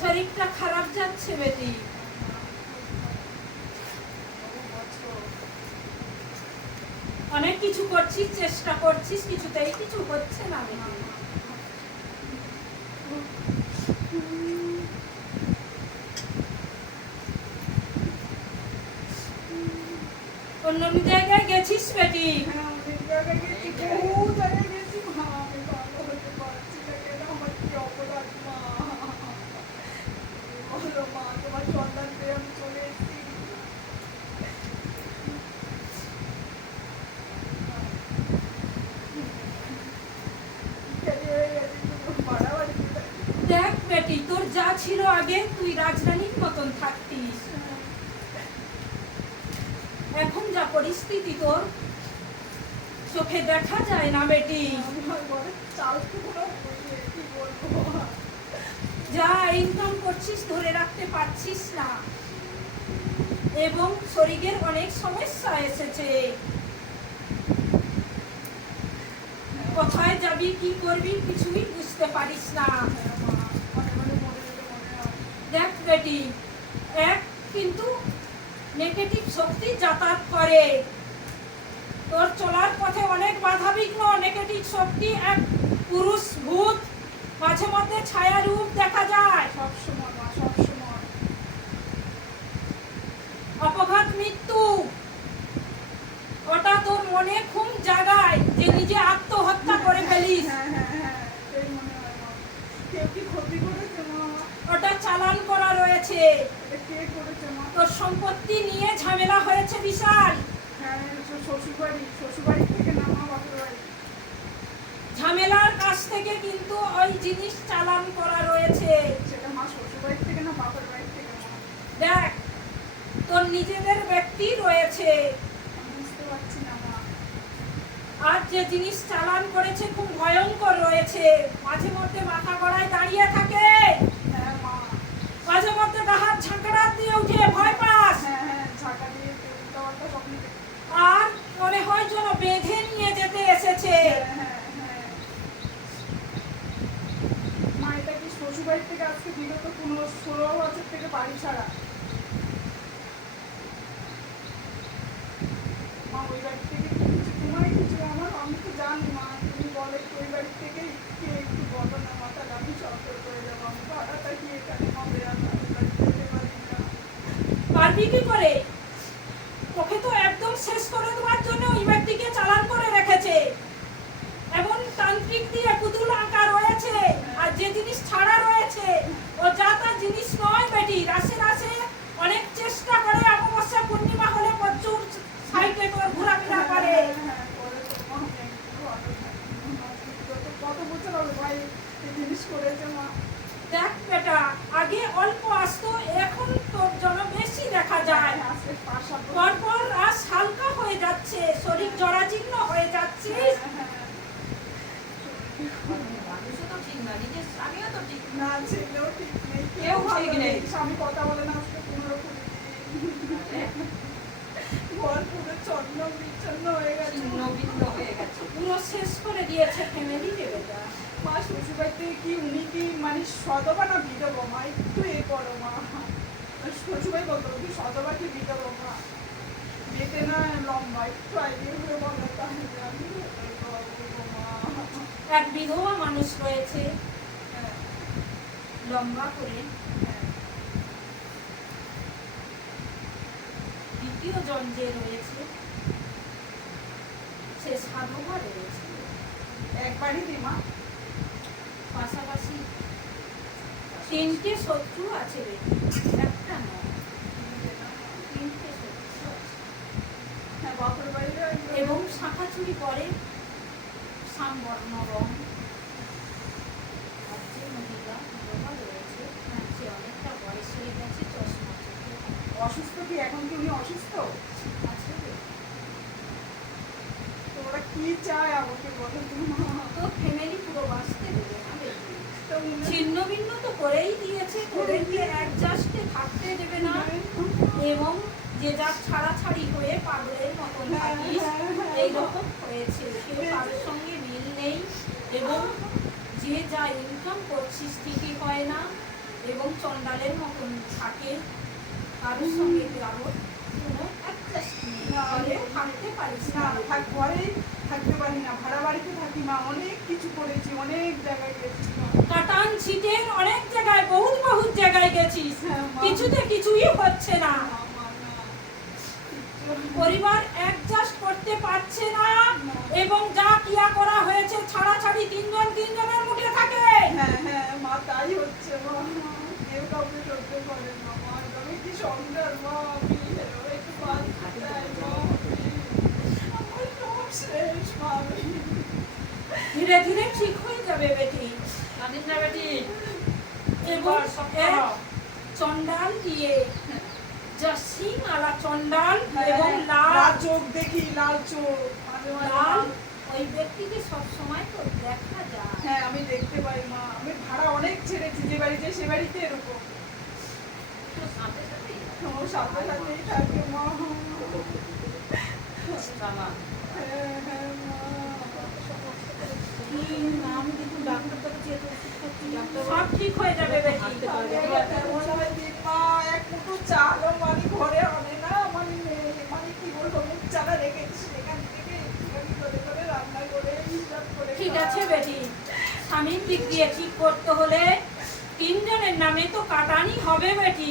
শরীরটা খারাপ যাচ্ছে বেটি। অনেক কিছু করছিস, চেষ্টা করছিস, কিছুতেই কিছু হচ্ছে না বেটি। অন্য জায়গায় গেছিস বেটি? দেখ বেটি, তোর যা ছিল আগে, তুই রাজরানীর মতন থাকতিস। এখন যা পরিস্থিতি তোর, চোখে দেখা যায় না বেটি। যা ইনকাম করছিস ধরে রাখতে পারছিস না, এবং শরীরের অনেক সমস্যা এসেছে। কোথায় যাবি, কি করবি, কিছুই বুঝতে পারিস না। দেখ বেটি, এক কিন্তু নেগেটিভ শক্তি যাতায়াত করে তোর চলার পথে, অনেক বাধা বিঘ্ন। নেগেটিভ শক্তি এক পুরুষ ভূত, মাঝে মধ্যে ছায়া রূপ দেখা যায় সবসময়। অপঘাত, মৃত্যু, ওটা তোর মনে খুব জাগায় যে নিজে আত্মহত্যা করে ফেলিস। ওটা চালান করা রয়েছে। তোর সম্পত্তি নিয়ে ঝামেলা হয়েছে বিশাল। ঝামেলার কাছ থেকে কিন্তু ওই জিনিস চালান করা রয়েছে। দেখ, তোর নিজেদের ব্যক্তি রয়েছে, আর যে জিনিস চালান করেছে খুব ভয়ঙ্কর রয়েছে। মাঝে মধ্যে মাথা গড়ায় দাঁড়িয়ে থাকে, মাঝে মধ্যে গাহাত ঝাঁকড়া দিয়ে উঠে ভয় পাস, আর মনে হয় যেন বেঁধে নিয়ে যেতে এসেছে। শ্বশুরবাড়ি থেকে আজকে বিগত 16 বছর থেকে বাড়ি ছাড়া। মা ওই বাড়ি থেকে কিছু তোমার কিছু আমার, আমি তো জানি মা, তুমি বলে ওই বাড়ি থেকে একটু বলো না মাথা, আমি চক্কর করে যাবো। আমি ভাড়াটা কি এখানে হবে, আমি বাড়ি যেতে পারি না। পারবি কি করে? তোকে তো একদম শেষ করে দেওয়ার জন্য ওই ব্যক্তিকে চালান করে রেখেছে। এমন তান্ত্রিক দিয়ে পুতুল আঁকা রয়েছে, আর যে জিনিস ছাড়া রয়েছে ও যা তা জিনিস নয় বেটি। রাশে রাশে অনেক চেষ্টা করে, অমাবস্যা পূর্ণিমা হলে প্রচুর সাইটে তোর ঘোরাফেরা করে। কত বছর হবে ভাই এই জিনিস করেছে মা। দেখ বেটা, আগে অল্প আসতো, এখন তোর জন্য বেশি দেখা যায়। পরপর রাস হালকা হয়ে যাচ্ছে, শরীর জরাজীর্ণ হয়ে যাচ্ছে। স্বামী কথা বলে না, কোনোরকম ঘর পুরো ছন্ন বিচ্ছন্ন হয়ে গেছে, পুরো শেষ করে দিয়েছে ফ্যামিলি বেটা। মা শ্বশুরবাড়িতে কি উনি কি মানে সদবা না বিধবা মা? একটু এ করো মা। শ্বশুরবাড়ি বলতো তুই সদবা কি বিধবা মা? যেতে না লম্বা একটু আইডিয়া করে বলো তাহলে আমি এক বিধবা মানুষ রয়েছে, লম্বা করে। দ্বিতীয় জন যে রয়েছে সে সাধবা রয়েছে। একবারই দিমা পাশাপাশি তিনটে শত্রু আছে রে, একটা নয়, তিনটে শত্রু আছে। বাপের বাড়িতে এবং শাখা চুরি করে সামবর্ণ রং। আর যে মহিলা বিধবা রয়েছে, সে অনেকটা বয়স হয়ে গেছে, চশমা চোখে। অসুস্থ কি এখন? কি উনি অসুস্থ আছে রে। তো ওরা কি চায় আমাকে বলো তুমি? তো ফ্যামিলি পুরো বাঁচতে দেবে না বেশি। তো ছিন্ন ভিন্ন তো করেই দিয়েছে, তোদেরকে অ্যাডজাস্টে থাকতে দেবে না, এবং যে যার ছাড়াছাড়ি হয়ে পাগলের মতন থাকিস, এইরকম হয়েছে। কেউ কারোর সঙ্গে মিল নেই, এবং যে যা ইনকাম করছিস ঠিকই হয় না, এবং চন্ডালের মতন থাকে, কারোর সঙ্গে কারোর কোনো adjust নেই। না, ঘরে থাকতে পারিস না। না ঘরেই থাকতে পারি না, ভাড়া বাড়িতে থাকি মা, অনেক কিছু করেছি, অনেক জায়গায় গেছি মা। কাটান ছিটেন অনেক জায়গায়, বহুত বহুত জায়গায় গেছিস, হ্যাঁ, মা। কিছুতে কিছুই হচ্ছে না। না, মা, না। পরিবার অ্যাডজাস্ট করতে পারছে না, না। এবং যা কিয়া করা হয়েছে ছাড়াছাড়ি তিনজনের মুখে থাকে। হ্যাঁ মা, তাই হচ্ছে মা, কেউ কাউকে সহ্য করে না মা, আমি কি সংসার মা, আমি একটু বাঁচতে চাই মা, আমার সব শেষ মা, আমি ধীরে ধীরে ঠিক হয়ে যাবে বেটি। জানিস না বেটি, এবং সব এক করো। চন্ডাল দিয়ে, যা সিং আলা চন্ডাল এবং লাল লাল চোখ দেখি, লাল চোখ মাঝে মাঝে লাল, মা। ওই ব্যক্তিকে সব সময় তো দেখা যায়। হ্যাঁ আমি দেখতে পাই মা, আমি ভাড়া অনেক ছেড়েছি, যে বাড়িতে সে বাড়িতে এরকম তোর সাথে সাথেই আমার সাথে সাথেই থাকে মা। জানা। হ্যাঁ মা। সব ঠিক হয়ে যাবে বেটি। মনে হয় যে মা এক মুঠো চালও মানে ঘরে আনে না, মানে মানে কি বলবো, মুখ চালা রেখেছি সেখান থেকে একটুখানি করে করে রান্না করে হিসাব করে ঠিক খাই। আছে বেটি, স্বামীর দিক দিয়ে ঠিক করতে হলে তিনজনের নামে তো কাটানি হবে বেটি।